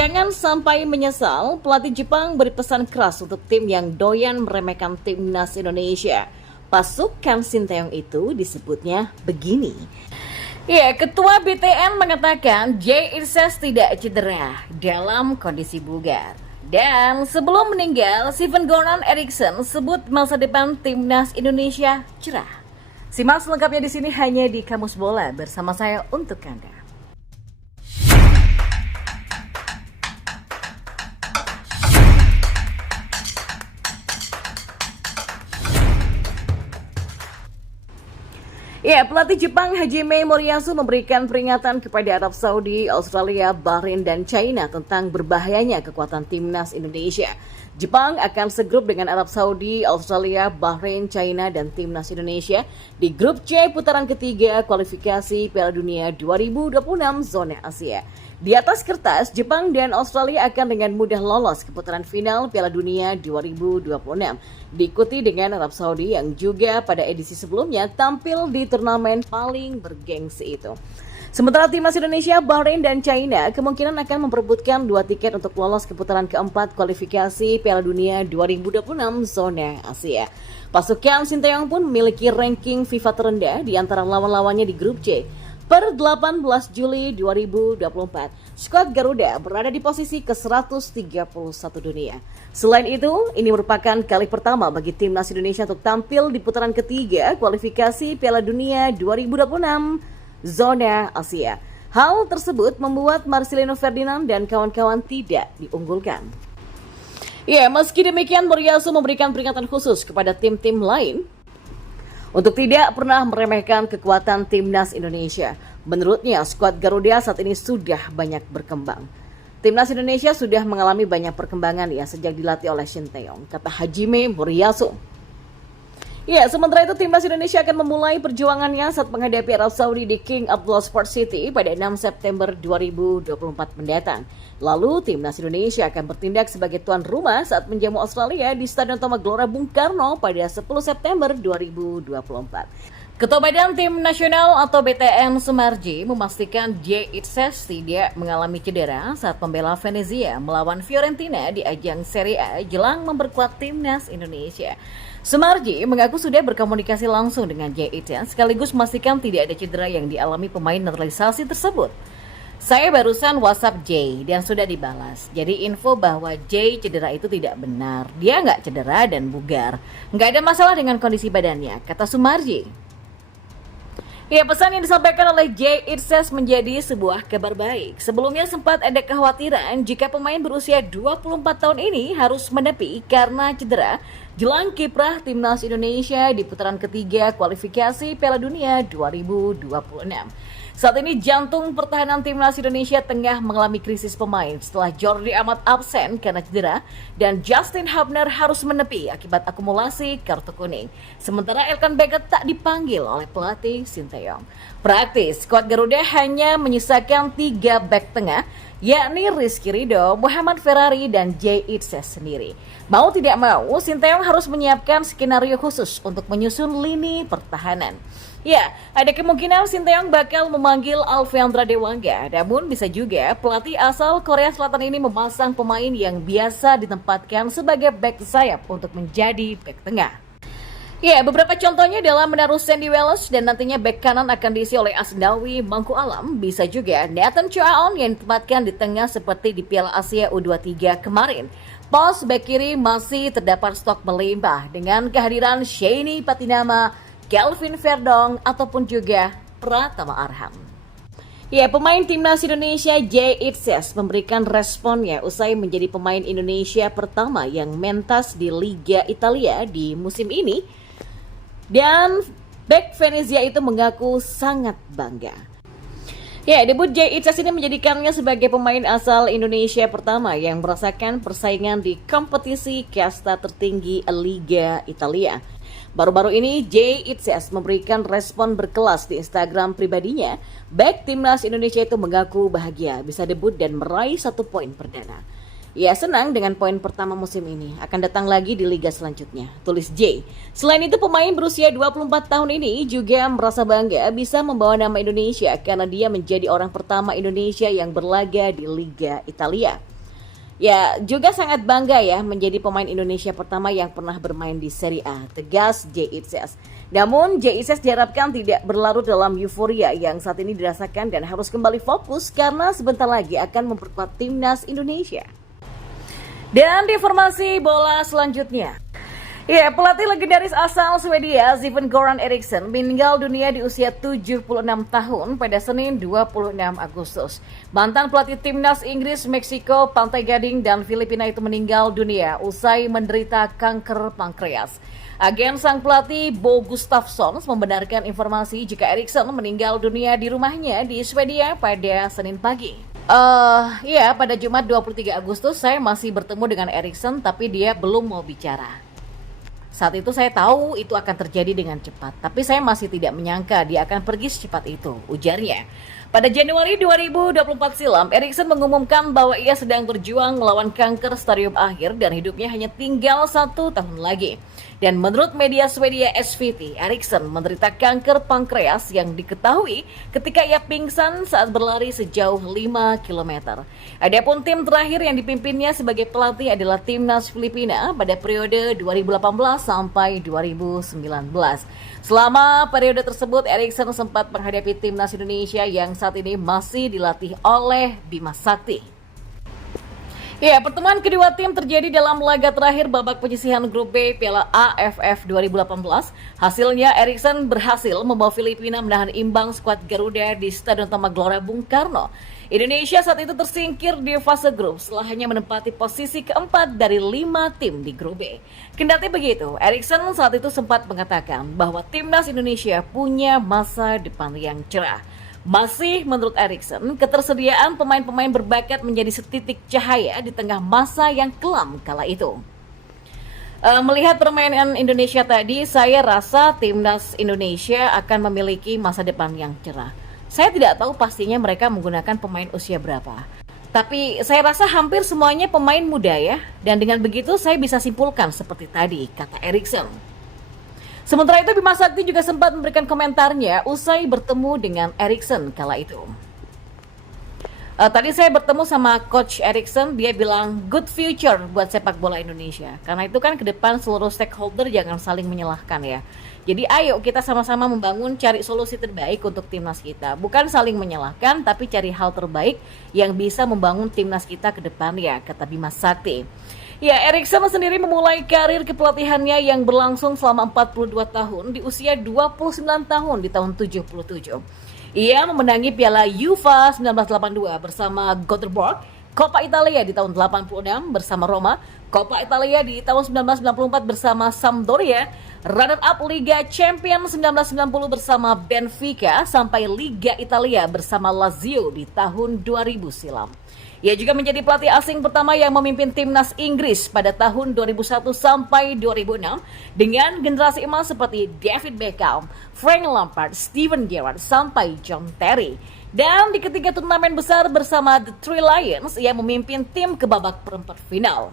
Jangan sampai menyesal, pelatih Jepang berpesan keras untuk tim yang doyan meremehkan timnas Indonesia. Pasukan Sinteyong itu disebutnya begini. Ya, Ketua BTN mengatakan Jay Itzes tidak cedera dalam kondisi bugar. Dan sebelum meninggal, Steven Goran Eriksson sebut masa depan timnas Indonesia cerah. Simak selengkapnya di sini hanya di Kamus Bola bersama saya untuk Anda. Ya, pelatih Jepang Hajime Moriyasu memberikan peringatan kepada Arab Saudi, Australia, Bahrain, dan China tentang berbahayanya kekuatan timnas Indonesia. Jepang akan segrup dengan Arab Saudi, Australia, Bahrain, China, dan timnas Indonesia di grup C putaran ketiga kualifikasi Piala Dunia 2026 zona Asia. Di atas kertas, Jepang dan Australia akan dengan mudah lolos ke putaran final Piala Dunia 2026. Diikuti dengan Arab Saudi yang juga pada edisi sebelumnya tampil di turnamen paling bergengsi itu. Sementara timnas Indonesia, Bahrain, dan China kemungkinan akan memperebutkan 2 tiket untuk lolos ke putaran keempat kualifikasi Piala Dunia 2026 zona Asia. Pasukan Sinteyong pun memiliki ranking FIFA terendah di antara lawan-lawannya di grup C. Per 18 Juli 2024, skuad Garuda berada di posisi ke-131 dunia. Selain itu, ini merupakan kali pertama bagi timnas Indonesia untuk tampil di putaran ketiga kualifikasi Piala Dunia 2026 zona Asia. Hal tersebut membuat Marcelino Ferdinand dan kawan-kawan tidak diunggulkan. Ya, meski demikian Moriyasu memberikan peringatan khusus kepada tim-tim lain untuk tidak pernah meremehkan kekuatan timnas Indonesia. Menurutnya, skuad Garuda saat ini sudah banyak berkembang. Timnas Indonesia sudah mengalami banyak perkembangan sejak dilatih oleh Sinteyong, kata Hajime Moriyasu. Ya, sementara itu timnas Indonesia akan memulai perjuangannya saat menghadapi Arab Saudi di King Abdullah Sports City pada 6 September 2024 mendatang. Lalu timnas Indonesia akan bertindak sebagai tuan rumah saat menjamu Australia di Stadion Utama Gelora Bung Karno pada 10 September 2024. Ketua Badan Tim Nasional atau BTN Sumarji memastikan Jay Itzes tidak mengalami cedera saat membela Venezia melawan Fiorentina di ajang Serie A jelang memperkuat timnas Indonesia. Sumarji mengaku sudah berkomunikasi langsung dengan Jay Itzes sekaligus memastikan tidak ada cedera yang dialami pemain naturalisasi tersebut. Saya barusan WhatsApp Jay dan sudah dibalas. Jadi info bahwa Jay cedera itu tidak benar. Dia nggak cedera dan bugar. Nggak ada masalah dengan kondisi badannya, kata Sumarji. Ya, pesan yang disampaikan oleh Jay Itzes menjadi sebuah kabar baik. Sebelumnya sempat ada kekhawatiran jika pemain berusia 24 tahun ini harus menepi karena cedera jelang kiprah timnas Indonesia di putaran ketiga kualifikasi Piala Dunia 2026. Saat ini jantung pertahanan timnas Indonesia tengah mengalami krisis pemain setelah Jordi Amat absen karena cedera dan Justin Hubner harus menepi akibat akumulasi kartu kuning. Sementara Elkan Baggett tak dipanggil oleh pelatih Sinteyong. Praktis, skuad Garuda hanya menyisakan 3 bek tengah, yakni Rizky Ridho, Muhammad Ferrari, dan Jay Itzes sendiri. Mau tidak mau, Sinteyong harus menyiapkan skenario khusus untuk menyusun lini pertahanan. Ya, ada kemungkinan Sinteyong bakal memanggil Alfeandra Dewangga, namun bisa juga pelatih asal Korea Selatan ini memasang pemain yang biasa ditempatkan sebagai bek sayap untuk menjadi bek tengah. Ya, beberapa contohnya dalam menaruh Sandy Wells dan nantinya bek kanan akan diisi oleh Asnawi Mangku Alam. Bisa juga Nathan Choaon yang ditempatkan di tengah seperti di Piala Asia U23 kemarin. Pos bek kiri masih terdapat stok melimpah dengan kehadiran Sheini Patinama, Kelvin Verdong, ataupun juga Pratama Arham. Ya, pemain timnas Indonesia Jay Itzes memberikan responnya usai menjadi pemain Indonesia pertama yang mentas di Liga Italia di musim ini. Dan bek Venezia itu mengaku sangat bangga. Ya, debut Jay Itzes ini menjadikannya sebagai pemain asal Indonesia pertama yang merasakan persaingan di kompetisi kasta tertinggi Liga Italia. Baru-baru ini Jay Itzes memberikan respon berkelas di Instagram pribadinya. Bek timnas Indonesia itu mengaku bahagia bisa debut dan meraih 1 poin perdana. Ia senang dengan poin pertama musim ini, akan datang lagi di liga selanjutnya, tulis Jay. Selain itu, pemain berusia 24 tahun ini juga merasa bangga bisa membawa nama Indonesia karena dia menjadi orang pertama Indonesia yang berlaga di Liga Italia. Ya, juga sangat bangga ya menjadi pemain Indonesia pertama yang pernah bermain di Serie A, tegas JICS. Namun, JICS diharapkan tidak berlarut dalam euforia yang saat ini dirasakan dan harus kembali fokus karena sebentar lagi akan memperkuat timnas Indonesia. Dan di informasi bola selanjutnya. Ya, pelatih legendaris asal Swedia, Sven-Göran Eriksson, meninggal dunia di usia 76 tahun pada Senin 26 Agustus. Mantan pelatih timnas Inggris, Meksiko, Pantai Gading, dan Filipina itu meninggal dunia usai menderita kanker pankreas. Agen sang pelatih Bo Gustafsson membenarkan informasi jika Eriksson meninggal dunia di rumahnya di Swedia pada Senin pagi. Pada Jumat 23 Agustus saya masih bertemu dengan Eriksson tapi dia belum mau bicara. Saat itu saya tahu itu akan terjadi dengan cepat, tapi saya masih tidak menyangka dia akan pergi secepat itu, ujarnya. Pada Januari 2024 silam, Eriksson mengumumkan bahwa ia sedang berjuang melawan kanker stadium akhir dan hidupnya hanya tinggal 1 tahun lagi. Dan menurut media Swedia SVT, Eriksson menderita kanker pankreas yang diketahui ketika ia pingsan saat berlari sejauh 5 km. Adapun tim terakhir yang dipimpinnya sebagai pelatih adalah timnas Filipina pada periode 2018 sampai 2019. Selama periode tersebut, Eriksson sempat menghadapi timnas Indonesia yang saat ini masih dilatih oleh Bima Sakti. Ya, pertemuan kedua tim terjadi dalam laga terakhir babak penyisihan grup B Piala AFF 2018. Hasilnya, Eriksson berhasil membawa Filipina menahan imbang skuad Garuda di Stadion Utama Gelora Bung Karno. Indonesia saat itu tersingkir di fase grup setelah hanya menempati posisi keempat dari 5 tim di grup B. Kendati begitu, Eriksson saat itu sempat mengatakan bahwa timnas Indonesia punya masa depan yang cerah. Masih menurut Eriksson, ketersediaan pemain-pemain berbakat menjadi setitik cahaya di tengah masa yang kelam kala itu. Melihat permainan Indonesia tadi, saya rasa timnas Indonesia akan memiliki masa depan yang cerah. Saya tidak tahu pastinya mereka menggunakan pemain usia berapa. Tapi saya rasa hampir semuanya pemain muda ya. Dan dengan begitu saya bisa simpulkan seperti tadi, kata Eriksson. Sementara itu Bima Sakti juga sempat memberikan komentarnya usai bertemu dengan Eriksson kala itu. Tadi saya bertemu sama Coach Eriksson, dia bilang good future buat sepak bola Indonesia. Karena itu kan ke depan seluruh stakeholder jangan saling menyalahkan ya. Jadi ayo kita sama-sama membangun cari solusi terbaik untuk timnas kita. Bukan saling menyalahkan tapi cari hal terbaik yang bisa membangun timnas kita ke depan ya, kata Bima Sakti. Ya, Eriksson sendiri memulai karir kepelatihannya yang berlangsung selama 42 tahun di usia 29 tahun di tahun 77. Ia memenangi Piala UEFA 1982 bersama Göteborg, Coppa Italia di tahun 86 bersama Roma, Coppa Italia di tahun 1994 bersama Sampdoria, runner-up Liga Champions 1990 bersama Benfica, sampai Liga Italia bersama Lazio di tahun 2000 silam. Ia juga menjadi pelatih asing pertama yang memimpin timnas Inggris pada tahun 2001 sampai 2006 dengan generasi emas seperti David Beckham, Frank Lampard, Steven Gerrard sampai John Terry. Dan di ketiga turnamen besar bersama The Three Lions, ia memimpin tim ke babak perempat final.